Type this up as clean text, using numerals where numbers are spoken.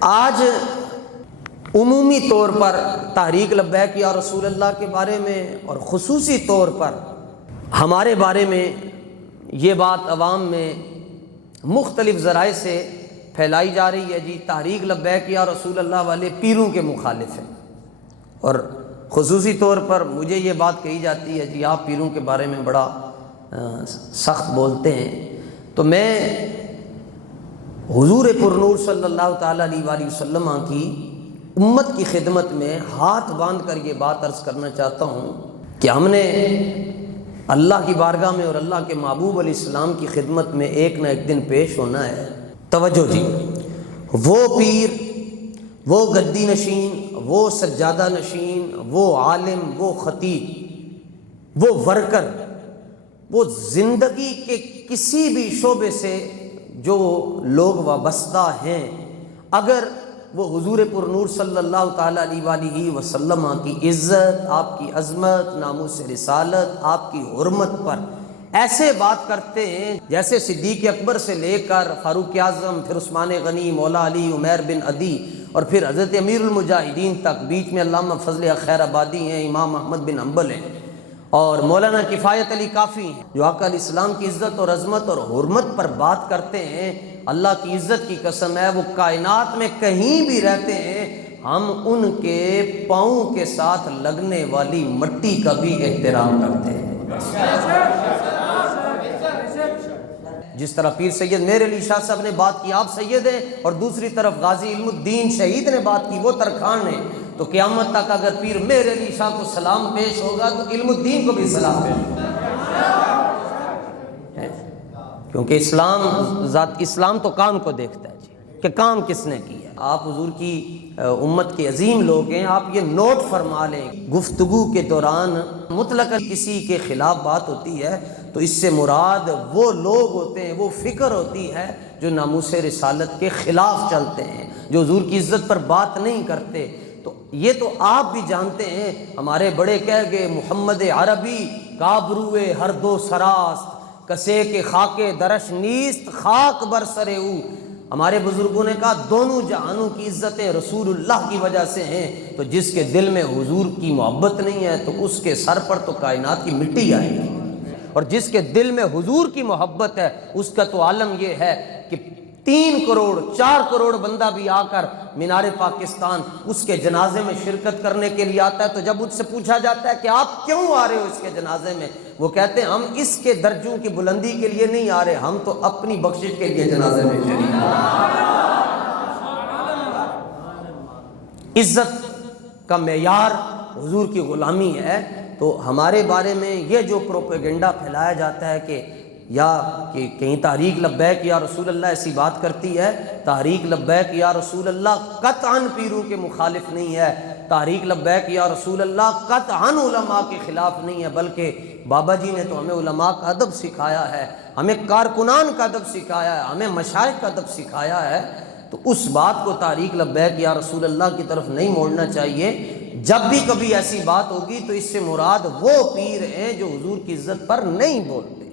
آج عمومی طور پر تحریک لبیک یا رسول اللہ کے بارے میں اور خصوصی طور پر ہمارے بارے میں یہ بات عوام میں مختلف ذرائع سے پھیلائی جا رہی ہے، جی تحریک لبیک یا رسول اللہ والے پیروں کے مخالف ہیں، اور خصوصی طور پر مجھے یہ بات کہی جاتی ہے جی آپ پیروں کے بارے میں بڑا سخت بولتے ہیں۔ تو میں حضور پرنور صلی اللہ تعالیٰ علیہ وآلہ وسلم کی امت کی خدمت میں ہاتھ باندھ کر یہ بات عرض کرنا چاہتا ہوں کہ ہم نے اللہ کی بارگاہ میں اور اللہ کے محبوب علیہ السلام کی خدمت میں ایک نہ ایک دن پیش ہونا ہے۔ توجہ جی، وہ پیر، وہ گدی نشین، وہ سجادہ نشین، وہ عالم، وہ خطیب، وہ ورکر، وہ زندگی کے کسی بھی شعبے سے جو لوگ وابستہ ہیں، اگر وہ حضور پرنور صلی اللہ تعالیٰ علیہ وآلہ وسلم کی عزت، آپ کی عظمت، ناموس رسالت، آپ کی حرمت پر ایسے بات کرتے ہیں جیسے صدیق اکبر سے لے کر فاروق اعظم، پھر عثمان غنی، مولا علی، عمیر بن عدی، اور پھر حضرت امیر المجاہدین تک، بیچ میں علامہ فضل خیر آبادی ہیں، امام احمد بن حنبل ہیں، اور مولانا کفایت علی کافی ہیں، جو آقا علیہ السلام کی عزت اور عظمت اور حرمت پر بات کرتے ہیں۔ اللہ کی عزت کی قسم ہے، وہ کائنات میں کہیں بھی رہتے ہیں، ہم ان کے پاؤں کے ساتھ لگنے والی مٹی کا بھی احترام کرتے ہیں۔ جس طرح پیر سید میر علی شاہ صاحب نے بات کی، آپ سید ہیں، اور دوسری طرف غازی علم الدین شہید نے بات کی، وہ ترکھان نے، تو قیامت تک اگر پیر میر علی شاہ کو سلام پیش ہوگا تو علم الدین کو بھی سلام پیش ہوگا، کیونکہ اسلام تو کام کو دیکھتا ہے جی، کہ کام کس نے کیا ہے۔ آپ حضور کی امت کے عظیم لوگ ہیں، آپ یہ نوٹ فرما لیں، گفتگو کے دوران مطلق کسی کے خلاف بات ہوتی ہے تو اس سے مراد وہ لوگ ہوتے ہیں، وہ فکر ہوتی ہے جو ناموس رسالت کے خلاف چلتے ہیں، جو حضور کی عزت پر بات نہیں کرتے۔ تو یہ تو آپ بھی جانتے ہیں، ہمارے بڑے کہہ گئے محمد عربی کابروئے ہر دو سراست، کسے کے خاکے درش نیست خاک بر سر او۔ ہمارے بزرگوں نے کہا دونوں جہانوں کی عزتیں رسول اللہ کی وجہ سے ہیں، تو جس کے دل میں حضور کی محبت نہیں ہے تو اس کے سر پر تو کائنات کی مٹی آئے گی، اور جس کے دل میں حضور کی محبت ہے اس کا تو عالم یہ ہے کہ 3 کروڑ 4 کروڑ بندہ بھی آ کر مینار پاکستان اس کے جنازے میں شرکت کرنے کے لیے آتا ہے، تو جب ان سے پوچھا جاتا ہے کہ آپ کیوں آ رہے ہو اس کے جنازے میں، وہ کہتے ہیں ہم اس کے درجوں کی بلندی کے لیے نہیں آ رہے، ہم تو اپنی بخشش کے لیے جنازے میں شریک ہیں۔ عزت کا معیار حضور کی غلامی ہے، تو ہمارے بارے میں یہ جو پروپیگنڈا پھیلایا جاتا ہے کہ کہ کہیں تحریک لبیک یا رسول اللہ ایسی بات کرتی ہے، تحریک لبیک یا رسول اللہ قطعاً پیروں کے مخالف نہیں ہے، تحریک لبیک یا رسول اللہ قطعاً علماء کے خلاف نہیں ہے، بلکہ بابا جی نے تو ہمیں علماء کا ادب سکھایا ہے، ہمیں کارکنان کا ادب سکھایا ہے، ہمیں مشائخ کا ادب سکھایا ہے، تو اس بات کو تحریک لبیک یا رسول اللہ کی طرف نہیں موڑنا چاہیے۔ جب بھی کبھی ایسی بات ہوگی تو اس سے مراد وہ پیر ہیں جو حضور کی عزت پر نہیں بولتے۔